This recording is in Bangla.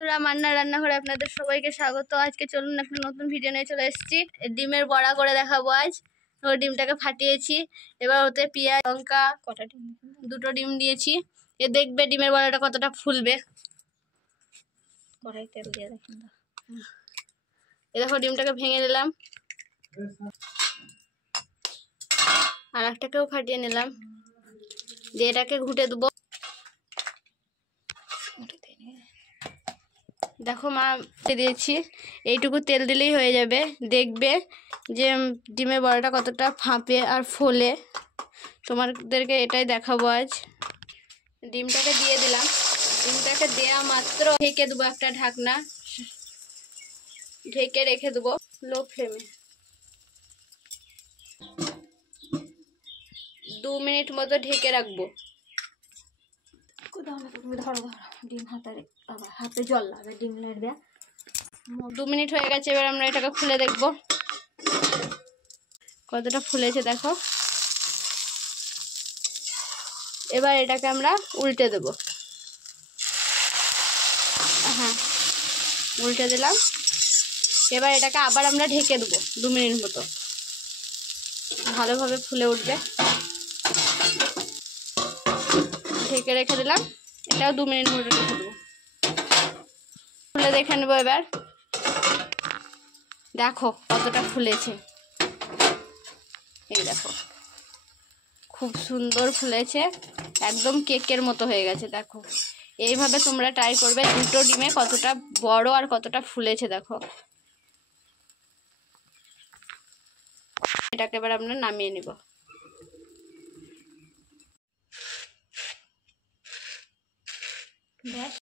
রান্নাঘরে আপনাদের সবাইকে স্বাগত। আজকে চলুন একটা নতুন ভিডিও নিয়ে চলে এসেছি। ডিমের বড়া করে দেখাবো আজ। ওই ডিমটাকে ফাটিয়েছি, এবার ওতে পেঁয়াজ লঙ্কা দুটো ডিম দিয়েছি। দেখবে ডিমের বড়াটা কতটা ফুলবে। কড়াই তেল দিয়ে দেখেন, দেখো ডিমটাকে ভেঙে নিলাম, আর একটাকেও ফাটিয়ে নিলাম, দিয়ে এটাকে ঘুটে দেবো। দেখো মা দিয়েছি, এইটুকু তেল দিলেই হয়ে যাবে। দেখবে যে ডিমের বড়াটা কতটা ফাঁপে আর ফোলে। তোমাদেরকে এটাই দেখাবো আজ। ডিমটাকে দিয়ে দিলাম, ডিমটাকে দেওয়া মাত্র ঢেকে দেবো, একটা ঢাকনা ঢেকে রেখে দেবো লো ফ্লেমে। 2 মিনিট মতো ঢেকে রাখবো। ডিম হাতে জল লাগে, ডিম লাগবে। 2 মিনিট হয়ে গেছে, এবার আমরা এটাকে খুলে দেখবো কতটা ফুলেছে। দেখো এবার এটাকে আমরা উল্টে দেব। হ্যাঁ, উল্টে দিলাম। এবার এটাকে আবার আমরা ঢেকে দেবো 2 মিনিট মতো, ভালোভাবে ফুলে উঠবে। ঢেকে রেখে দিলাম, এটাও 2 মিনিট মতো রেখে দেবো। খুলে দেখে নেবো এবার। দেখো কতটা ফুলেছে, এই দেখো খুব সুন্দর ফুলেছে, একদম কেকের মতো হয়ে গেছে। দেখো এইভাবে তোমরা ট্রাই করবে, দুটো ডিমে কতটা বড় আর কতটা ফুলেছে। দেখো এটাকে এবার আমরা নামিয়ে নিব। ব্যাস।